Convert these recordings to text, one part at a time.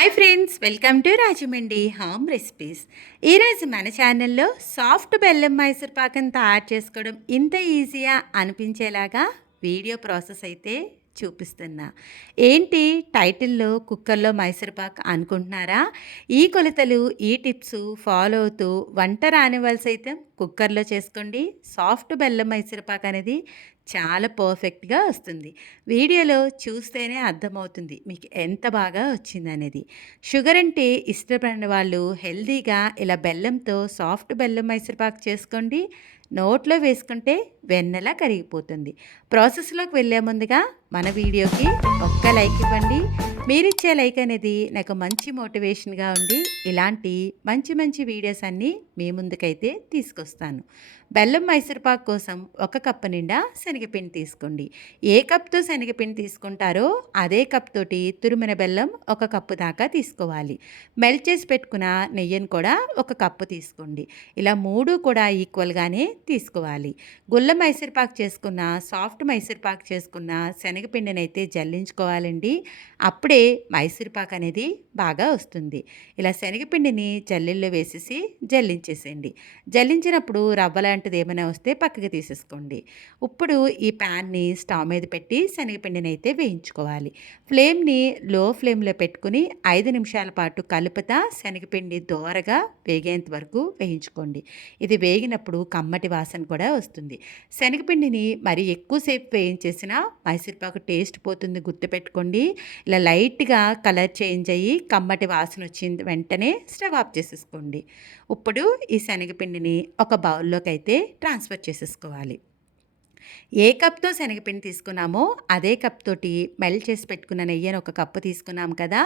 Hi friends welcome to Rajahmundry home recipes ఈరోజు మన ఛానల్లో సాఫ్ట్ బెల్లం మైసూర్ పాకం తయారు చేసుకోవడం ఇంత ఈజీగా అనిపించేలాగా వీడియో ప్రాసెస్ అయితే చూపిస్తున్నా. ఏంటి? టైటిల్లో కుక్కర్లో మైసూర్ పాక్ అనుకుంటున్నారా? ఈ కొలతలు ఈ టిప్స్ ఫాలో అవుతూ వంట రాని వాళ్ళు సైతం కుక్కర్లో చేసుకోండి. సాఫ్ట్ బెల్లం మైసూర్ పాక్ అనేది చాలా పర్ఫెక్ట్గా వస్తుంది. వీడియోలో చూస్తేనే అర్థమవుతుంది మీకు ఎంత బాగా వచ్చిందనేది. షుగర్ అంటే ఇష్టపడిన వాళ్ళు హెల్తీగా ఇలా బెల్లంతో సాఫ్ట్ బెల్లం మైసూర్పాక్ చేసుకోండి. నోట్లో వేసుకుంటే వెన్నెలా కరిగిపోతుంది. ప్రాసెస్లోకి వెళ్ళే ముందుగా మన వీడియోకి ఒక్క లైక్ ఇవ్వండి. మీరిచ్చే లైక్ అనేది నాకు మంచి మోటివేషన్గా ఉండి ఇలాంటి మంచి మంచి వీడియోస్ అన్నీ మీ ముందుకైతే తీసుకొస్తాను. బెల్లం మైసూర్పాకు కోసం ఒక కప్పు నిండా శనగపిండి తీసుకోండి. ఏ కప్తో శనగపిండి తీసుకుంటారో అదే కప్ తోటి తురిమిన బెల్లం ఒక కప్పు దాకా తీసుకోవాలి. మెల్ట్ చేసి పెట్టుకున్న నెయ్యిని కూడా ఒక కప్పు తీసుకోండి. ఇలా మూడు కూడా ఈక్వల్గానే తీసుకోవాలి. గుల్ల మైసూర్పాకు చేసుకున్న సాఫ్ట్ మైసూర్పాకు చేసుకున్న శనగపిండిని అయితే జల్లించుకోవాలండి. అప్పుడే మైసూర్పాకు అనేది బాగా వస్తుంది. ఇలా శనగపిండిని జల్లిల్లో వేసేసి జల్లించేసేయండి. జల్లించినప్పుడు రవ్వలాంటి లాంటిది ఏమైనా వస్తే పక్కకి తీసేసుకోండి. ఇప్పుడు ఈ ప్యాన్ని స్టవ్ మీద పెట్టి శనగపిండిని అయితే వేయించుకోవాలి. ఫ్లేమ్ని లో ఫ్లేమ్లో పెట్టుకుని ఐదు నిమిషాల పాటు కలుపుతా శనగపిండి దోరగా వేగేంత వరకు వేయించుకోండి. ఇది వేగినప్పుడు కమ్మటి వాసన కూడా వస్తుంది. శనగపిండిని మరి ఎక్కువసేపు వేయించేసిన మైసూర్పాకు టేస్ట్ పోతుంది గుర్తుపెట్టుకోండి. ఇలా లైట్గా కలర్ చేంజ్ అయ్యి కమ్మటి వాసన వచ్చింది వెంటనే స్టవ్ ఆఫ్ చేసేసుకోండి. ఇప్పుడు ఈ శనగపిండిని ఒక బౌల్లోకి అయితే ట్రాన్స్ఫర్ చేసేసుకోవాలి. ఏ కప్తో శనగపిండి తీసుకున్నామో అదే కప్ తోటి మెల్ట్ చేసి పెట్టుకున్న నెయ్యిని ఒక కప్పు తీసుకున్నాం కదా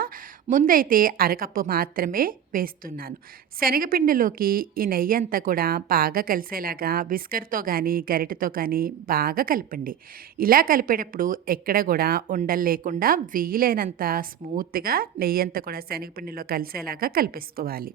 ముందైతే అరకప్పు మాత్రమే వేస్తున్నాను. శనగపిండిలోకి ఈ నెయ్యి అంతా కూడా బాగా కలిసేలాగా విస్కర్తో కానీ గరిటతో కానీ బాగా కలపండి. ఇలా కలిపేటప్పుడు ఎక్కడ కూడా ఉండలు లేకుండా వీలైనంత స్మూత్గా నెయ్యి అంతా కూడా శనగపిండిలో కలిసేలాగా కలిపేసుకోవాలి.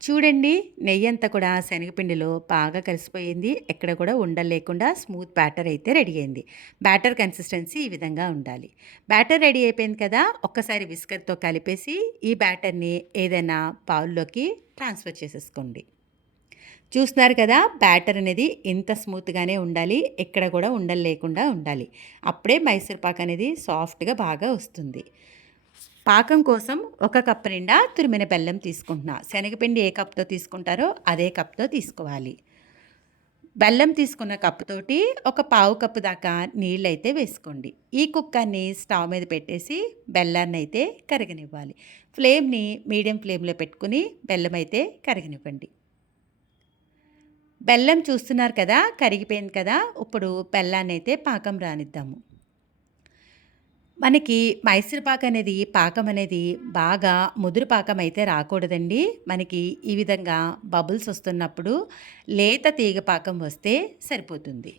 చూడండి నెయ్యి అంతా కూడా శనగపిండిలో బాగా కలిసిపోయింది. ఎక్కడ కూడా ఉండలేకుండా స్మూత్ బ్యాటర్ అయితే రెడీ అయింది. బ్యాటర్ కన్సిస్టెన్సీ ఈ విధంగా ఉండాలి. బ్యాటర్ రెడీ అయిపోయింది కదా ఒక్కసారి విస్కర్తో కలిపేసి ఈ బ్యాటర్ని ఏదైనా బౌల్లోకి ట్రాన్స్ఫర్ చేసేసుకోండి. చూస్తున్నారు కదా బ్యాటర్ అనేది ఇంత స్మూత్గానే ఉండాలి ఎక్కడ కూడా ఉండలు లేకుండా ఉండాలి. అప్పుడే మైసూర్ పాక్ అనేది సాఫ్ట్గా బాగా వస్తుంది. పాకం కోసం ఒక కప్పు నిండా తురిమిన బెల్లం తీసుకుంటున్నా. శనగపిండి ఏ కప్తో తీసుకుంటారో అదే కప్తో తీసుకోవాలి. బెల్లం తీసుకున్న కప్పుతోటి ఒక పావు కప్పు దాకా నీళ్ళు అయితే వేసుకోండి. ఈ కుక్కర్ని స్టవ్ మీద పెట్టేసి బెల్లాన్ని అయితే కరగనివ్వాలి. ఫ్లేమ్ని మీడియం ఫ్లేమ్లో పెట్టుకుని బెల్లం అయితే కరగనివ్వండి. బెల్లం చూస్తున్నారు కదా కరిగిపోయింది కదా ఇప్పుడు బెల్లాన్ని అయితే పాకం రానిద్దాము. మనకి మైసూర్ పాక్ అనేది పాకం అనేది బాగా ముదురు పాకం అయితే రాకూడదండి. మనకి ఈ విధంగా బబుల్స్ వస్తున్నప్పుడు లేత తీగ పాకం వస్తే సరిపోతుంది.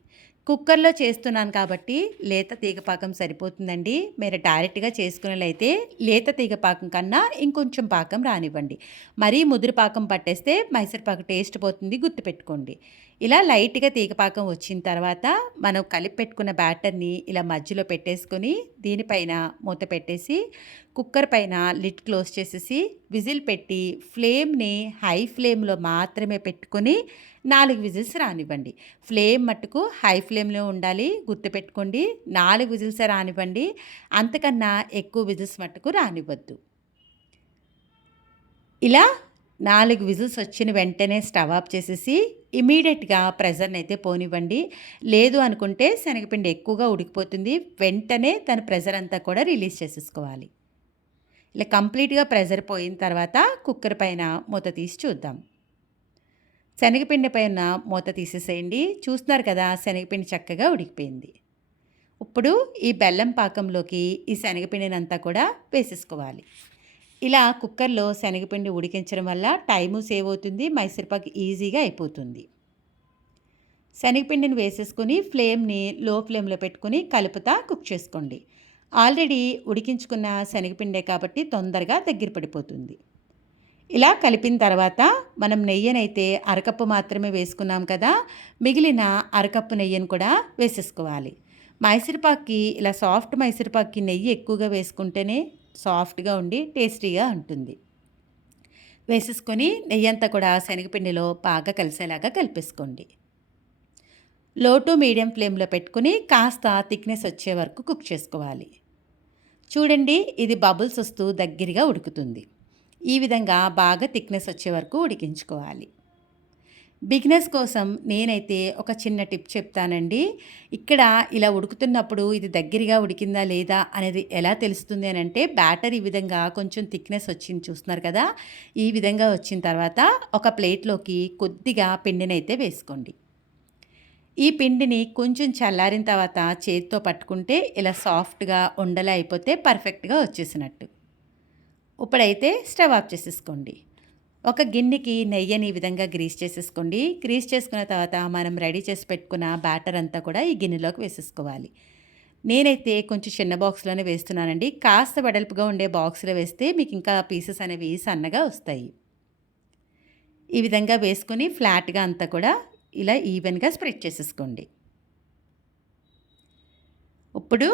కుక్కర్లో చేస్తున్నాను కాబట్టి లేత తీగపాకం సరిపోతుందండి. మీరు డైరెక్ట్గా చేసుకునేలైతే లేత తీగపాకం కన్నా ఇంకొంచెం పాకం రానివ్వండి. మరీ ముదురు పాకం పట్టేస్తే మైసూర్పాకు టేస్ట్ పోతుంది గుర్తుపెట్టుకోండి. ఇలా లైట్గా తీగపాకం వచ్చిన తర్వాత మనం కలిపి పెట్టుకున్న బ్యాటర్ని ఇలా మధ్యలో పెట్టేసుకొని దీనిపైన మూత పెట్టేసి కుక్కర్ పైన లిడ్ క్లోజ్ చేసేసి విజిల్ పెట్టి ఫ్లేమ్ని హై ఫ్లేమ్లో మాత్రమే పెట్టుకొని నాలుగు విజిల్స్ రానివ్వండి. ఫ్లేమ్ మట్టుకు హై ఫ్లేమ్లో ఉండాలి గుర్తుపెట్టుకోండి నాలుగు విజిల్స్ రానివ్వండి అంతకన్నా ఎక్కువ విజిల్స్ మట్టుకు రానివ్వద్దు. ఇలా నాలుగు విజిల్స్ వచ్చిన వెంటనే స్టవ్ ఆఫ్ చేసేసి ఇమీడియట్గా ప్రెజర్ని అయితే పోనివ్వండి. లేదు అనుకుంటే శనగపిండి ఎక్కువగా ఉడికిపోతుంది. వెంటనే తన ప్రెజర్ అంతా కూడా రిలీజ్ చేసేసుకోవాలి. ఇలా కంప్లీట్గా ప్రెజర్ పోయిన తర్వాత కుక్కర్ పైన మూత తీసి చూద్దాం. శనగపిండి పైన మూత తీసేసేయండి. చూస్తున్నారు కదా శనగపిండి చక్కగా ఉడికిపోయింది. ఇప్పుడు ఈ బెల్లం పాకంలోకి ఈ శనగపిండిని అంతా కూడా వేసేసుకోవాలి. ఇలా కుక్కర్లో శనగపిండి ఉడికించడం వల్ల టైము సేవ్ అవుతుంది మైసూర్పాక్ ఈజీగా అయిపోతుంది. శనగపిండిని వేసేసుకుని ఫ్లేమ్ని లో ఫ్లేమ్లో పెట్టుకుని కలుపుతా కుక్ చేసుకోండి. ఆల్రెడీ ఉడికించుకున్న శనగపిండే కాబట్టి తొందరగా దగ్గర పడిపోతుంది. ఇలా కలిపిన తర్వాత మనం నెయ్యనైతే అరకప్పు మాత్రమే వేసుకున్నాం కదా మిగిలిన అరకప్పు నెయ్యిని కూడా వేసేసుకోవాలి. మైసూర్పాక్కి ఇలా సాఫ్ట్ మైసూర్పాక్కి నెయ్యి ఎక్కువగా వేసుకుంటేనే సాఫ్ట్గా ఉండి టేస్టీగా ఉంటుంది. వేసేసుకొని నెయ్యి అంతా కూడా శనగపిండిలో బాగా కలిసేలాగా కలిపేసుకోండి. లో టు మీడియం ఫ్లేమ్లో పెట్టుకుని కాస్త థిక్నెస్ వచ్చే వరకు కుక్ చేసుకోవాలి. చూడండి ఇది బబుల్స్ వస్తూ దగ్గరగా ఉడుకుతుంది. ఈ విధంగా బాగా థిక్నెస్ వచ్చే వరకు ఉడికించుకోవాలి. బిగ్నెస్ కోసం నేనైతే ఒక చిన్న టిప్ చెప్తానండి. ఇక్కడ ఇలా ఉడుకుతున్నప్పుడు ఇది దగ్గరగా ఉడికిందా లేదా అనేది ఎలా తెలుస్తుంది అని అంటే బ్యాటర్ ఈ విధంగా కొంచెం థిక్నెస్ వచ్చింది చూస్తున్నారు కదా. ఈ విధంగా వచ్చిన తర్వాత ఒక ప్లేట్లోకి కొద్దిగా పిండినైతే వేసుకోండి. ఈ పిండిని కొంచెం చల్లారిన తర్వాత చేతితో పట్టుకుంటే ఇలా సాఫ్ట్గా ఉండలా అయిపోతే పర్ఫెక్ట్గా వచ్చేసినట్టు. ఇప్పుడైతే స్టవ్ ఆఫ్ చేసేసుకోండి. ఒక గిన్నెకి నెయ్యిని ఈ విధంగా గ్రీస్ చేసేసుకోండి. గ్రీస్ చేసుకున్న తర్వాత మనం రెడీ చేసి పెట్టుకున్న బ్యాటర్ అంతా కూడా ఈ గిన్నెలోకి వేసేసుకోవాలి. నేనైతే కొంచెం చిన్న బాక్స్లోనే వేస్తున్నానండి. కాస్త వెడల్పుగా ఉండే బాక్స్లో వేస్తే మీకు ఇంకా పీసెస్ అనేవి సన్నగా వస్తాయి. ఈ విధంగా వేసుకొని ఫ్లాట్గా అంతా కూడా ఇలా ఈవెన్గా స్ప్రెడ్ చేసేసుకోండి. ఇప్పుడు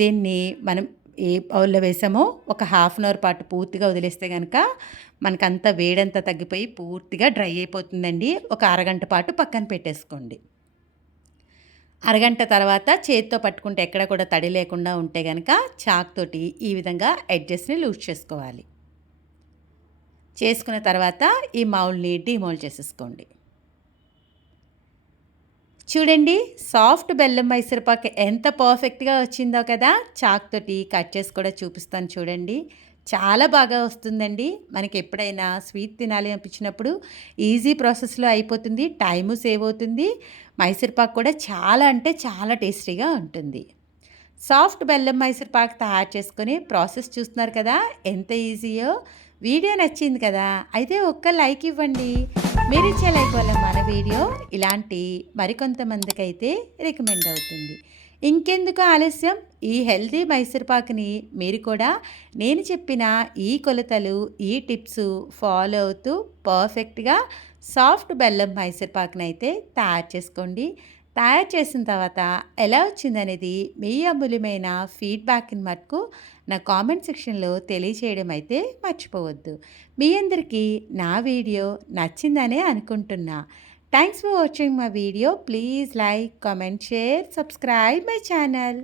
దీన్ని మనం ఏ బౌల్లో వేసామో. ఒక హాఫ్ అన్ అవర్ పాటు పూర్తిగా వదిలేస్తే కనుక మనకంతా వేడంతా తగ్గిపోయి పూర్తిగా డ్రై అయిపోతుందండి. ఒక అరగంట పాటు పక్కన పెట్టేసుకోండి. అరగంట తర్వాత చేతితో పట్టుకుంటే ఎక్కడ కూడా తడి లేకుండా ఉంటే కనుక చాక్తోటి ఈ విధంగా ఎడ్జెస్ని లూజ్ చేసుకోవాలి. చేసుకున్న తర్వాత ఈ మౌల్ని డిమౌల్ చేసేసుకోండి. చూడండి సాఫ్ట్ బెల్లం మైసూరుపాకు ఎంత పర్ఫెక్ట్గా వచ్చిందో కదా. చాక్తోటి కట్ చేసి కూడా చూపిస్తాను చూడండి. చాలా బాగా వస్తుందండి. మనకి ఎప్పుడైనా స్వీట్ తినాలి అనిపించినప్పుడు ఈజీ ప్రాసెస్లో అయిపోతుంది. టైము సేవ్ అవుతుంది. మైసూర్పాకు కూడా చాలా అంటే చాలా టేస్టీగా ఉంటుంది. సాఫ్ట్ బెల్లం మైసూర్ పాక్ తయారు చేసుకుని ప్రాసెస్ చూస్తున్నారు కదా ఎంత ఈజీయో. వీడియో నచ్చింది కదా అయితే ఒక్క లైక్ ఇవ్వండి. మీరు ఇచ్చే లైక్ వల్ల మన వీడియో ఇలాంటి మరికొంతమందికి అయితే రికమెండ్ అవుతుంది. ఇంకెందుకు ఆలస్యం? ఈ హెల్తీ మైసూర్పాక్ని మీరు కూడా నేను చెప్పిన ఈ కొలతలు ఈ టిప్స్ ఫాలో అవుతూ పర్ఫెక్ట్గా సాఫ్ట్ బెల్లం మైసూర్పాక్ని అయితే తయారు చేసుకోండి. తయారు చేసిన తర్వాత ఎలా వచ్చిందనేది మీ అమూల్యమైన ఫీడ్బ్యాక్ని మటుకు నా కామెంట్ సెక్షన్లో తెలియచేయడం అయితే మర్చిపోవద్దు. మీ అందరికీ నా వీడియో నచ్చిందనే అనుకుంటున్నా. Thanks for watching my video. Please like comment share subscribe my channel.